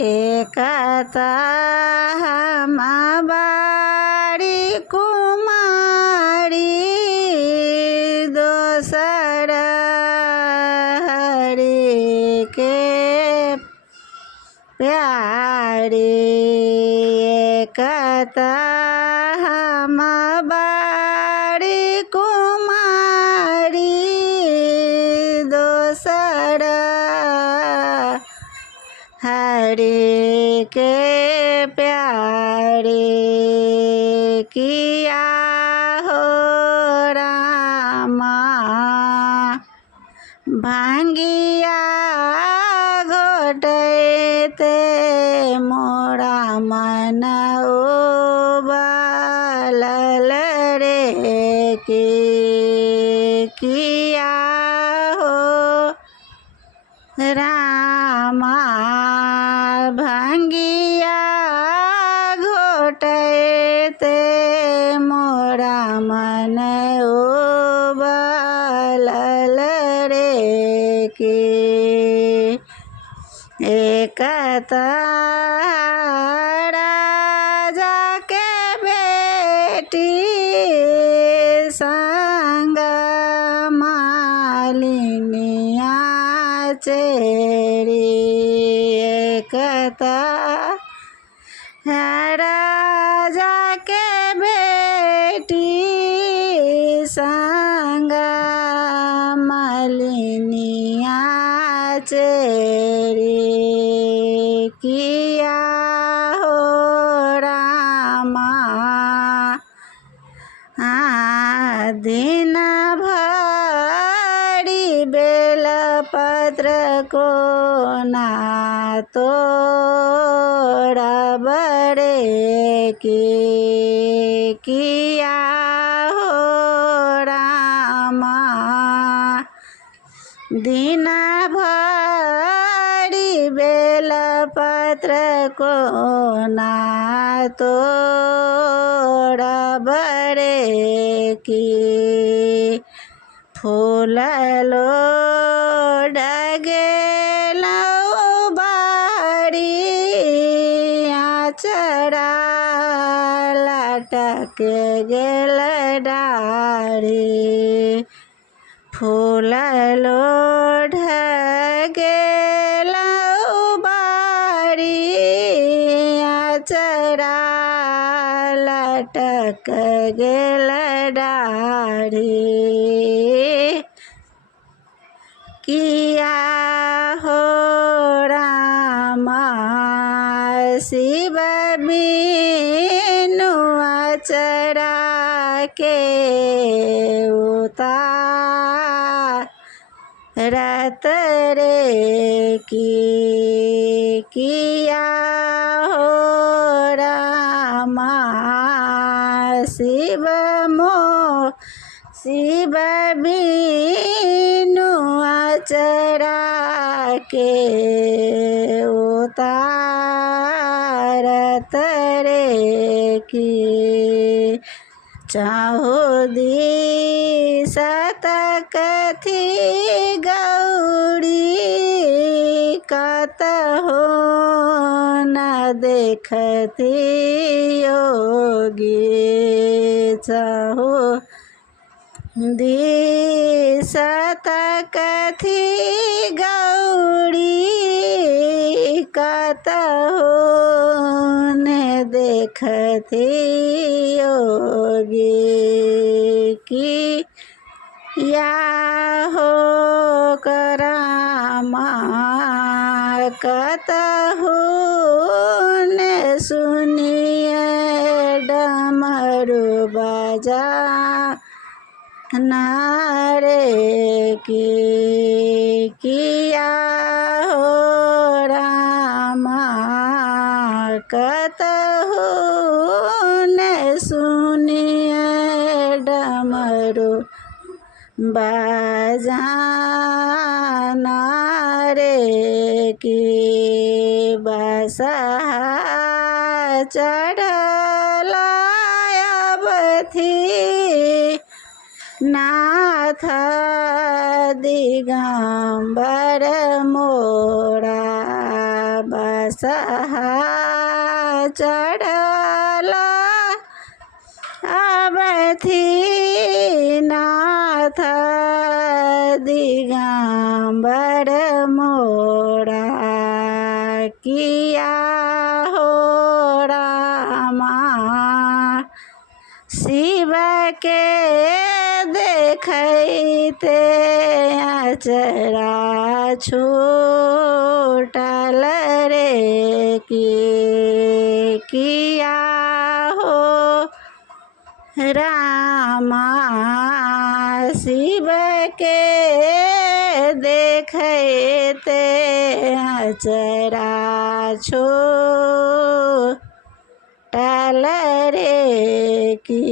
एकता हम बाड़ी कुमारी दोसर हरि के प्यारी। एकता हम बाड़ी कुमारी दोसर हरि के प्यारे। किया हो रामा भांगिया घोटते मोरा मन उबालल रे। किया हो रामा भांगिया घोटते मोरा मन उबालल रे। एकता राजा के बेटी संग मालिनिया चेरी। एकता राजा के बेटी संग मालिनिया चेरी। किया हो रामा दिन भरी बेलपत्र को ना तोड़ा बड़े किया हो रामा दिन भरी बेलपत्र को ना तोड़ा बड़े फूल लोढ़ गेलौ बाड़ी आचरा लटक गेल डारी। फूल लोढ़ गेलौ बाड़ी आचरा लटक गेल डारी। किया हो रामा शिव बिनु आचरा के उतारत रे। किया हो रामा शिव बिनु आचरा के उतारत रे। चहुदिस तकथि गौरी कतहु न देखती योगी। चहुदिस तकथि गौरी कतहु न देखती योगी। किया हो रामा कतहु न सुनिए डमरू बजा नारे। किया हो रामा कतहु न सुनिए डमरू बजाना रे। बसहा चढ़ला अबथी नाथ दिगंबर मोरा। सहा चढ़ला अबथी नाथ दिगंबर मोरा किया हो रामा शिव के देखते अचरा छूटल रे किया हो रामा शिव के देखते अचरा छूटल रे की